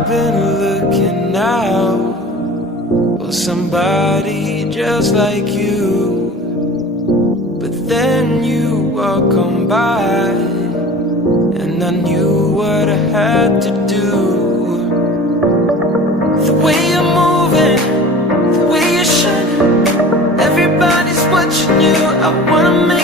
I've been looking out for somebody just like you, but then you walk on by, and I knew what I had to do. The way you're moving, the way you shine, everybody's watching you. I wanna make